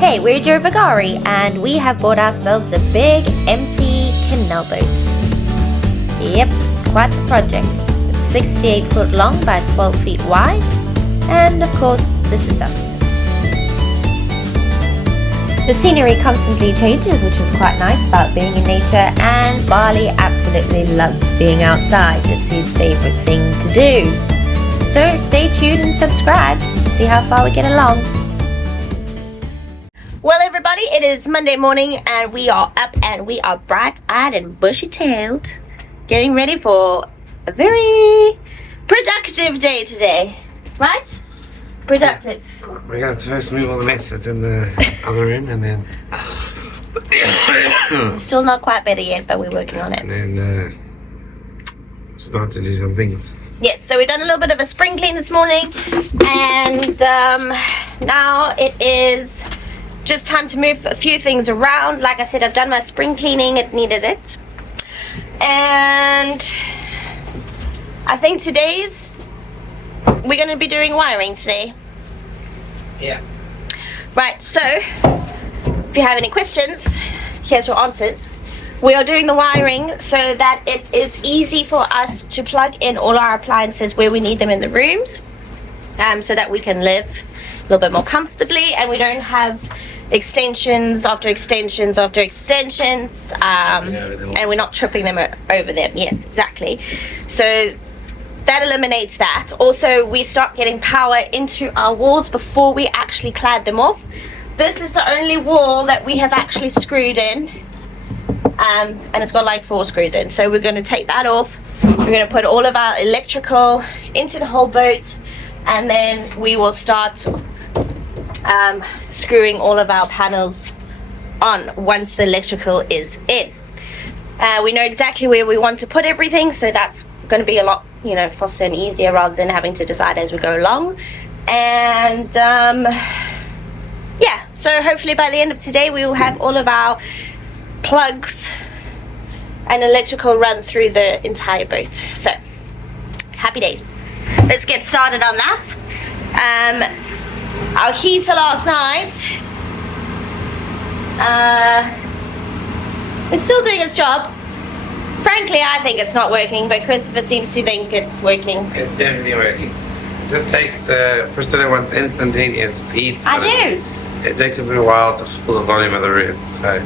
Hey, we're Joe Vagari and we have bought ourselves a big empty canal boat. Yep, it's quite the project. It's 68 foot long by 12 feet wide, and of course this is us. The scenery constantly changes, which is quite nice about being in nature, and Barley absolutely loves being outside. It's his favourite thing to do. So stay tuned and subscribe to see how far we get along. Well everybody, it is Monday morning and we are up and we are bright-eyed and bushy-tailed, getting ready for a very productive day today, right? Productive. We're going to first move all the mess that's in the other room and then... Still not quite better yet, but we're working on it. And then start to do some things. Yes, so we've done a little bit of a spring clean this morning, and now it is just time to move a few things around. Like I said, I've done my spring cleaning, it needed it. And I think we're going to be doing wiring today. Yeah. Right, so if you have any questions, here's your answers. We are doing the wiring so that it is easy for us to plug in all our appliances where we need them in the rooms, so that we can live a little bit more comfortably and we don't have extensions after extensions after extensions, and we're not tripping them over them. Yes, exactly. So that eliminates that. Also, we start getting power into our walls before we actually clad them off. This is the only wall that we have actually screwed in, and it's got like 4 screws in. So we're going to take that off. We're going to put all of our electrical into the whole boat, and then we will start screwing all of our panels on once the electrical is in. We know exactly where we want to put everything, so that's going to be a lot, faster and easier rather than having to decide as we go along. And yeah, so hopefully by the end of today we will have all of our plugs and electrical run through the entire boat. So happy days. Let's get started on that. Our heater last night, it's still doing its job. Frankly, I think it's not working, but Christopher seems to think it's working. It's definitely working. It just takes, Priscilla wants instantaneous heat. I do. It takes a little while to fill the volume of the room. So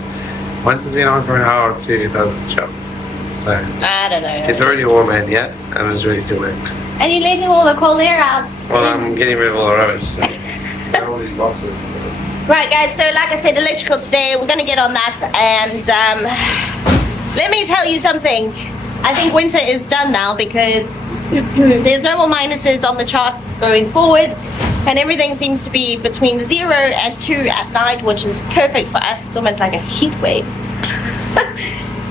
once it's been on for an hour or two, it does its job. So I don't know. It's already warm in, yeah, and it's ready to work. And you're letting all the cold air out. Well, I'm getting rid of all the rubbish. So. All these boxes. Right guys, so like I said, electrical today, we're going to get on that, and let me tell you something. I think winter is done now because there's no more minuses on the charts going forward, and everything seems to be between 0 and 2 at night, which is perfect for us. It's almost like a heat wave.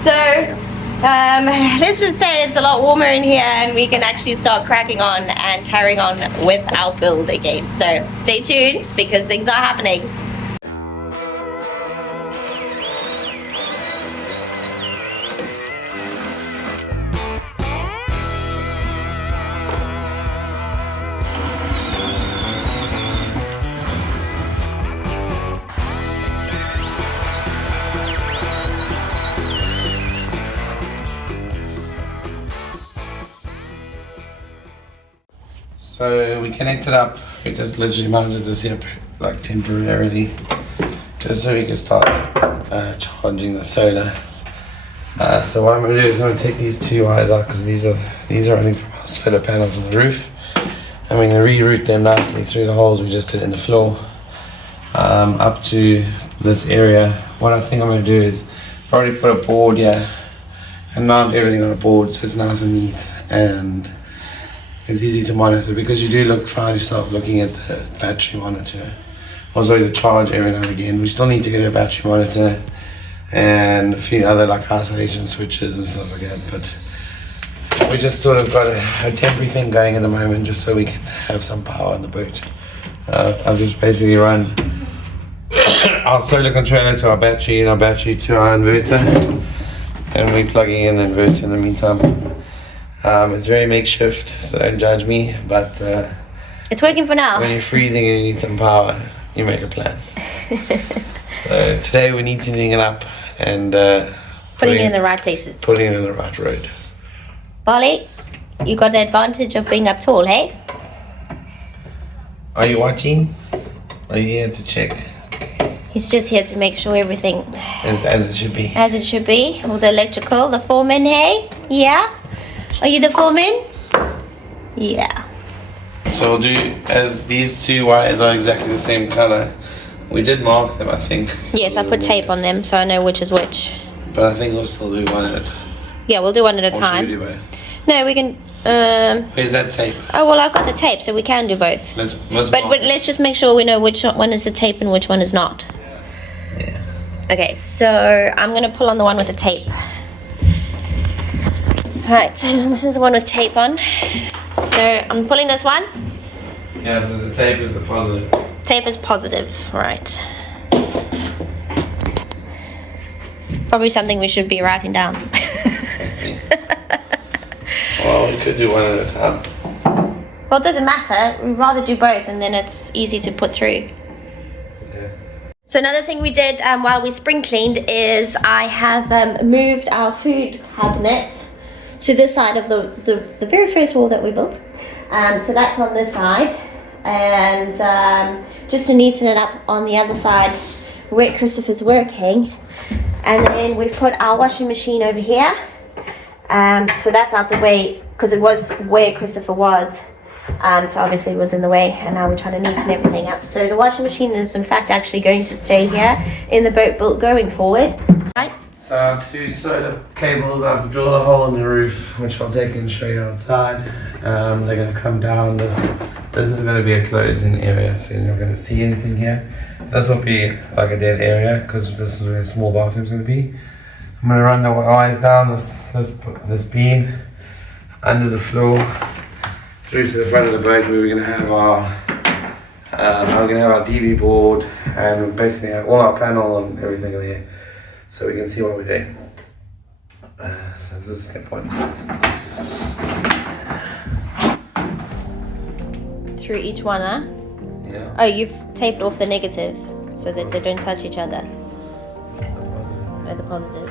So let's just say it's a lot warmer in here and we can actually start cracking on and carrying on with our build again. So stay tuned because things are happening. So we connected up, we just literally mounted this here like temporarily, just so we can start charging the solar. So what I'm going to do is I'm going to take these 2 wires out because these are running from our solar panels on the roof. I'm going to reroute them nicely through the holes we just did in the floor up to this area. What I think I'm going to do is probably put a board here and mount everything on a board so it's nice and neat and it's easy to monitor, because you do find yourself looking at the battery monitor, also the charge every now and again. We still need to get a battery monitor and a few other like isolation switches and stuff like that, but we just sort of got a temporary thing going at the moment just so we can have some power on the boat. I've just basically run our solar controller to our battery and our battery to our inverter, and we're plugging in the inverter in the meantime. It's very makeshift, so don't judge me, but it's working for now. When you're freezing and you need some power, You make a plan. So today we're neatening it up and putting it in the right places. Putting it in the right road. Barley, you got the advantage of being up tall, hey? Are you watching? Are you here to check? He's just here to make sure everything As it should be. as it should be. All the electrical, the foreman, hey? Yeah? Are you the foreman? Yeah. So we'll do, as these two wires are exactly the same color, we did mark them, I think. Yes, I put tape on them so I know which is which. But I think we'll still do one at a time. Yeah, we'll do one at a Or time. should we do both? No, we can. Where's that tape? Oh well, I've got the tape, so we can do both. Let's But let's just make sure we know which one is the tape and which one is not. Yeah. Okay, so I'm gonna pull on the one with the tape. Alright, so this is the one with tape on. So I'm pulling this one. Yeah, so the tape is the positive. Tape is positive, right. Probably something we should be writing down. See? Well, we could do one at a time. Well, it doesn't matter. We'd rather do both and then it's easy to put through. Okay. So another thing we did while we spring cleaned is I have moved our food cabinet to this side of the very first wall that we built. So that's on this side. And just to neaten it up on the other side where Christopher's working. And then we've put our washing machine over here. So that's out the way because it was where Christopher was. So obviously it was in the way and now we're trying to neaten everything up. So the washing machine is in fact actually going to stay here in the boat built going forward. Right? So our two solar cables, I've drilled a hole in the roof, which I'll take and show you outside. They're going to come down. This is going to be a closed-in area, so you're not going to see anything here. This will be like a dead area because this is where a small bathroom's going to be. I'm going to run the wires down this beam under the floor through to the front of the boat where we're going to have our DB board and basically have all our panel and everything in there, so we can see what we're doing. So this is step one. Through each one, huh? Yeah. Oh, you've taped off the negative so that they don't touch each other. Oh, the positive.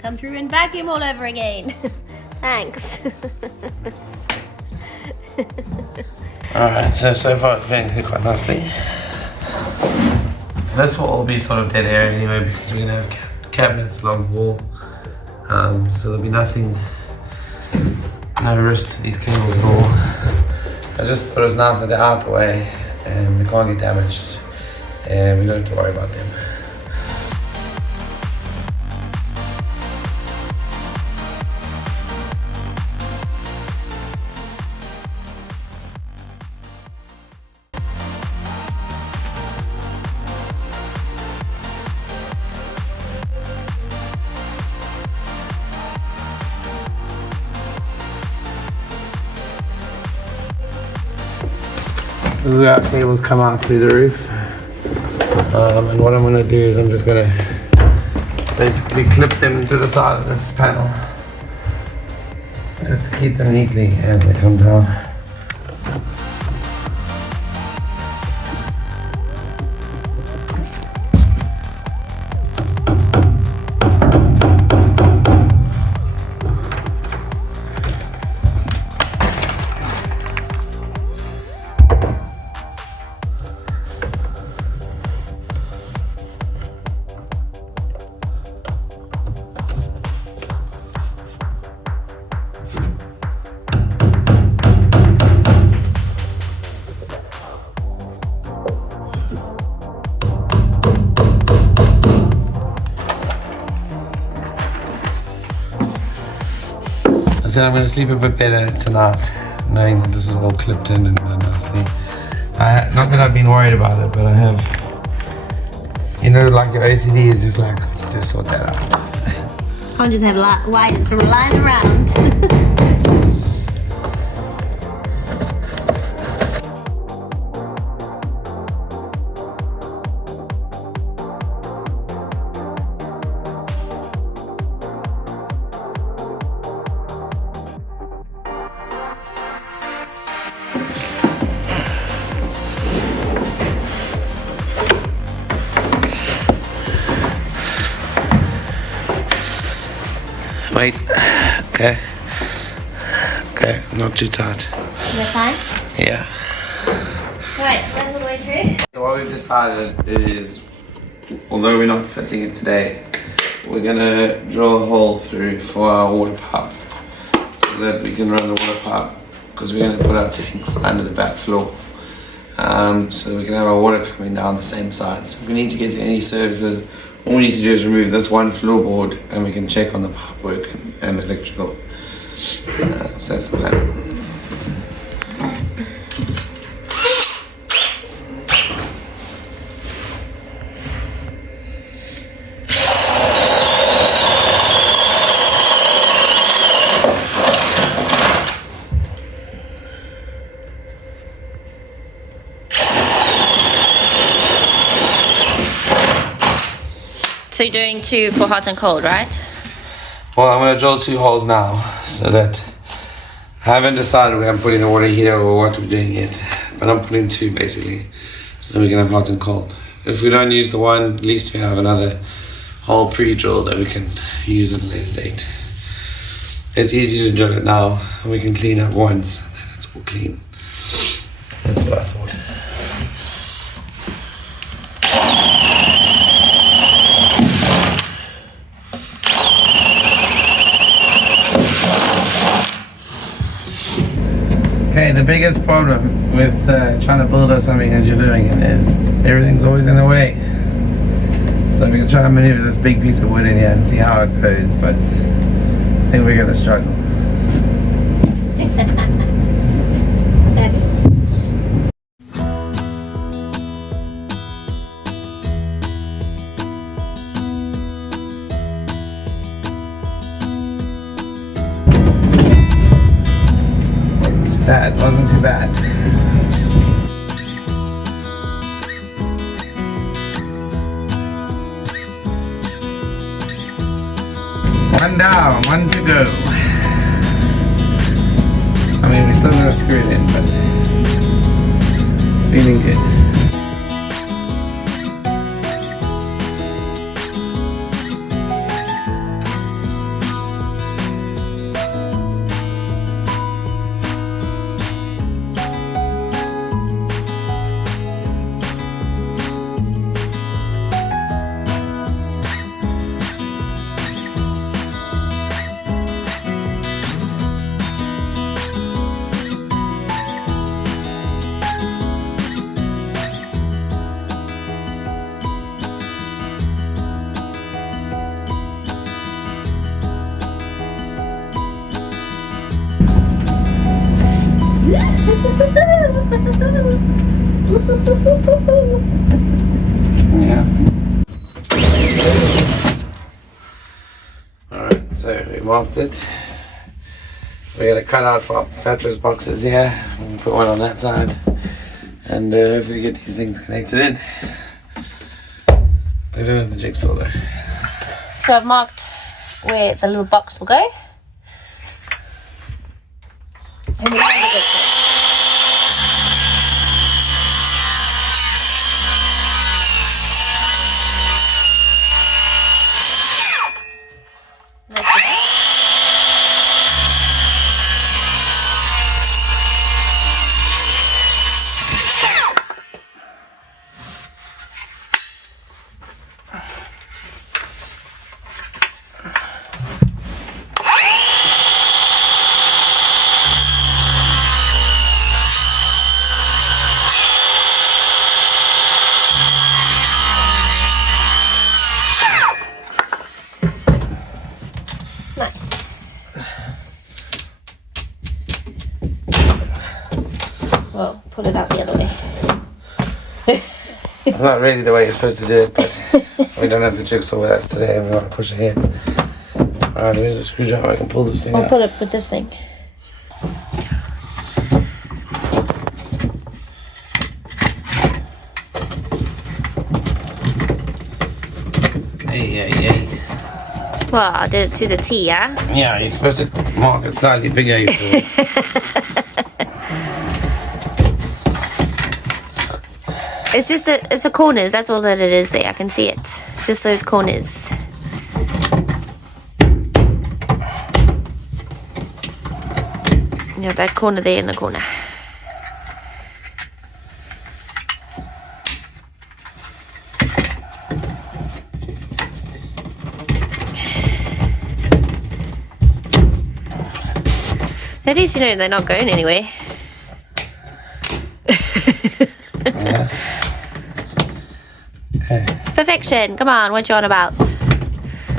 Come through and vacuum all over again. Thanks. Alright, so far it's going quite nicely. This will all be sort of dead area anyway because we're going to have cabinets along the wall. So there'll be no risk to these cables at all. I just thought it was nice that they're out the way and they can't get damaged and we don't have to worry about them. This is where our cables come out through the roof. And what I'm going to do is I'm just going to basically clip them to the side of this panel just to keep them neatly as they come down. I said I'm going to sleep a bit better tonight, knowing that this is all clipped in and done nicely. Not that I've been worried about it, but I have, you know, like your OCD is just like, we need to sort that out. Can't just have wires lying around. Wait. Okay. Okay, not too tight. Is that fine? Yeah. Right, so that's all the way through. So what we've decided is, although we're not fitting it today, we're gonna drill a hole through for our water pipe so that we can run the water pipe, because we're gonna put our tanks under the back floor. So we can have our water coming down the same side. So if we need to get to any services, all we need to do is remove this one floorboard and we can check on the pipe work and electrical. So that's the plan. So you're doing 2 for hot and cold, right? Well, I'm going to drill 2 holes now, so that I haven't decided where I'm putting the water heater or what we're doing yet, but I'm putting 2 basically, so we can have hot and cold. If we don't use the one, at least we have another hole pre-drilled that we can use at a later date. It's easy to drill it now, and we can clean up once, and then it's all clean. That's what I thought. Okay, the biggest problem with trying to build up something as you're doing it is everything's always in the way. So we can try and maneuver this big piece of wood in here and see how it goes, but I think we're going to struggle. Wasn't too bad. One down, 1 to go. I mean, we still got to screw it in, but it's feeling good. Yeah. Alright, so we marked it. We're going to cut out for our mattress boxes here. We can put one on that side and hopefully get these things connected in. I don't have the jigsaw though. So I've marked where the little box will go. And we have the jigsaw. Nice. Well, pull it out the other way. It's not really the way you're supposed to do it, but we don't have the jigsaw with us today and we want to push ahead. Alright, there's a screwdriver. I can pull this thing I'll out. pull it with this thing. Hey. Well, I did it to the T, yeah? Yeah, you're supposed to mark it slightly bigger. It's just that it's the corners. That's all that it is there. I can see it. It's just those corners. Yeah, that corner there in the corner. At least you know they're not going anywhere. Yeah. Okay. Perfection. Come on, what you on about?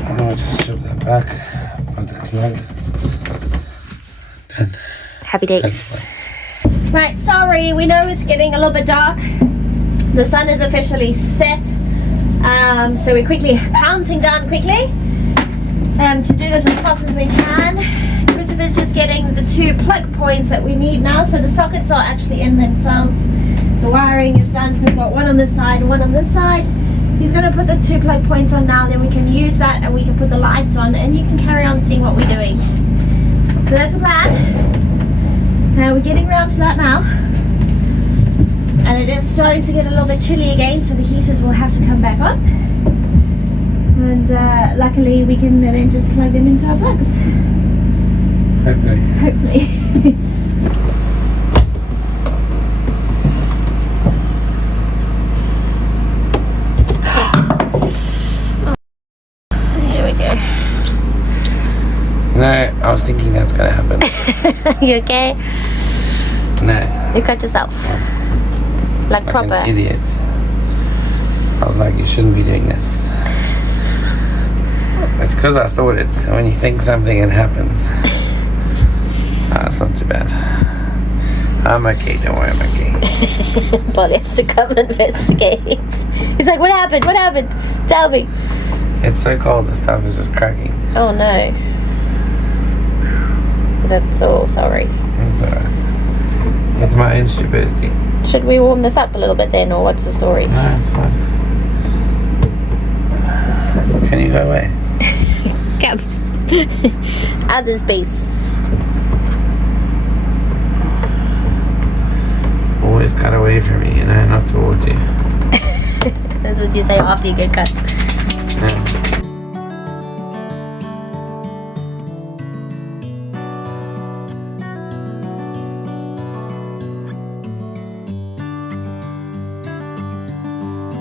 I'll just strip that back. Put the plug. Done. Happy days. That's Right, sorry, we know it's getting a little bit dark. The sun is officially set. So we're quickly counting down quickly to do this as fast as we can. Christopher's just getting the 2 plug points that we need now, so the sockets are actually in themselves. The wiring is done, so we've got one on this side, one on this side. He's going to put the 2 plug points on now, then we can use that and we can put the lights on and you can carry on seeing what we're doing. So that's the plan. We're getting around to that now. And it is starting to get a little bit chilly again, so the heaters will have to come back on. And luckily we can then just plug them into our plugs. Hopefully. Here we go. No, I was thinking that's gonna happen. You okay? No. You cut yourself. Like proper. An idiot. I was like, you shouldn't be doing this. It's because I thought it. When you think something, it happens. It's not too bad. I'm okay, don't worry, I'm okay. Paul has to come investigate. He's like, what happened? What happened? Tell me. It's so cold, the stuff is just cracking. Oh no. That's so sorry. It's alright. It's my own stupidity. Should we warm this up a little bit then, or what's the story? No, it's fine. Can you go away? Come. Out of space. Always cut away from me, not towards you. That's what you say after you get cut. Yeah.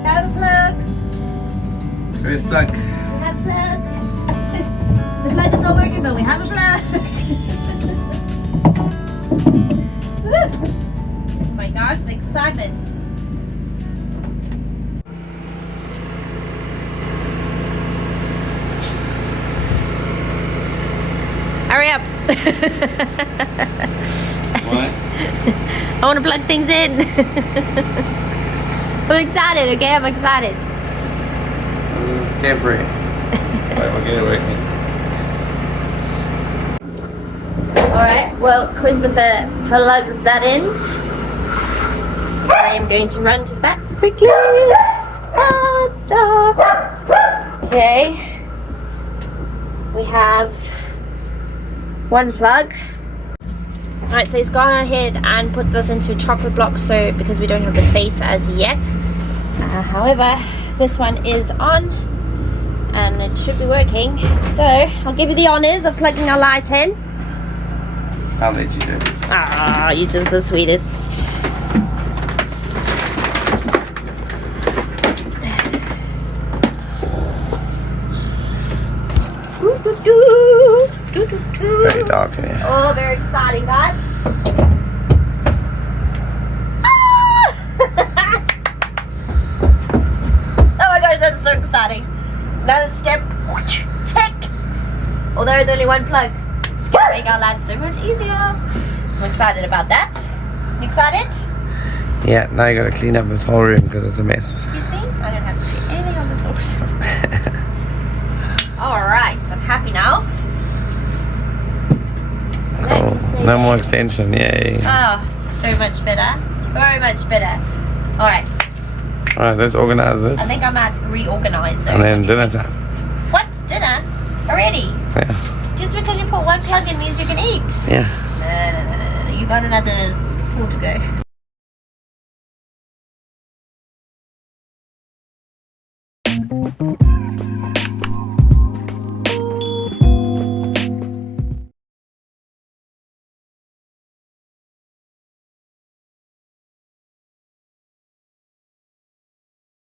Have a plug. First plug. We have a plug. The plug is not working, but we have a plug. Oh my gosh, the excitement. Hurry up. What? I want to plug things in. I'm excited, okay? I'm excited. This is temporary. Right, we'll get it working. Alright, well, Christopher plugs that in. I am going to run to the back quickly. Stop. Okay. We have 1 plug. Alright, so he's gone ahead and put this into chocolate blocks, so because we don't have the face as yet. However, this one is on and it should be working. So I'll give you the honors of plugging our light in. I'll let you do it. Ah, you're just the sweetest. Very dark in here. Oh, very exciting, guys. Oh my gosh, that's so exciting. Another step. Tick. Although it's only 1 plug, it's going to make our lives so much easier. I'm excited about that. You excited? Yeah, now you gotta clean up this whole room because it's a mess. Excuse me? I don't have to do anything on this. Alright, I'm happy now. No more extension, yay. Oh, so much better. So much better. Alright. Alright, let's organize this. I think I might reorganize though. And then dinner time. What? Dinner? Already? Yeah. Just because you put one plug in means you can eat. Yeah. No. You got another 4 to go.